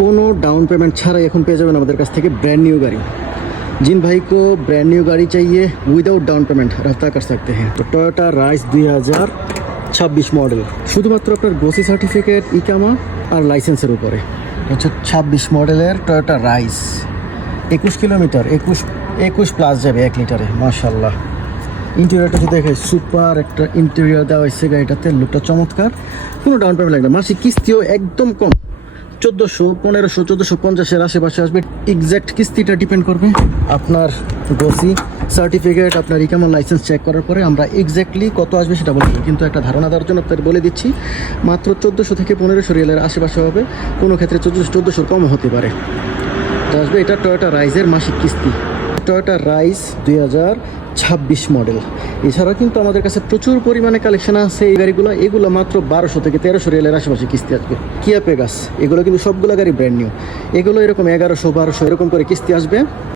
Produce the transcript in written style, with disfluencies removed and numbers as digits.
কোনো down payment ছাড়াই এখন পেয়ে যাবেন আমাদের কাছ থেকে ब्रांड न्यू गाड़ी। जिन भाई को ब्रांड न्यू गाड़ी चाहिए विदाउट डाउन पेमेंट रफ्ता कर सकते हैं। तो टोयोटा राइस 2026 मॉडल শুধুমাত্র আপনার গোসি সার্টিফিকেট ইকামা আর লাইসেন্সের উপরে হচ্ছে 26 মডেলের টয়োটা রাইস 21 কিলোমিটার 21 প্লাস যাবে 1 লিটারে মাশাআল্লাহ। ইন্টেরিয়রটা যদি দেখে সুপার একটা ইন্টেরিয়র দেওয়া হয়েছে গাড়িটাতে, লুকটা চমৎকার। কোনো ডাউন পেমেন্ট লাগবে না, মাসিক কিস্তিও একদম কম 1400 1500 1450 আশেপাশে আসবে। এক্স্যাক্ট কিস্তিটা ডিপেন্ড করবে আপনার গোসি সার্টিফিকেট আপনার ইকামা লাইসেন্স চেক করার পরে আমরা এক্স্যাক্টলি কত আসবে সেটা বলবো, কিন্তু একটা ধারণা দেওয়ার জন্য আপনাদের বলে দিচ্ছি মাত্র 1400 থেকে 1500 রিয়ালের আশেপাশে হবে, কোনো ক্ষেত্রে 1400 কম হতে পারে। তো আসবে এটা টয়োটা রাইজের মাসিক কিস্তি, টয়োটা রাইস 2026 মডেল। এছাড়া কিন্তু আমাদের কাছে প্রচুর পরিমাণে কালেকশন আছে এই গাড়িগুলো, এগুলো মাত্র 1200 থেকে 1300 রিয়ালের আশেপাশে কিস্তি আসবে। কিয়া পেগাস এগুলো কিন্তু সবগুলো গাড়ি ব্র্যান্ড নিউ, এগুলো এরকম 1100 1200 এরকম করে কিস্তি আসবে।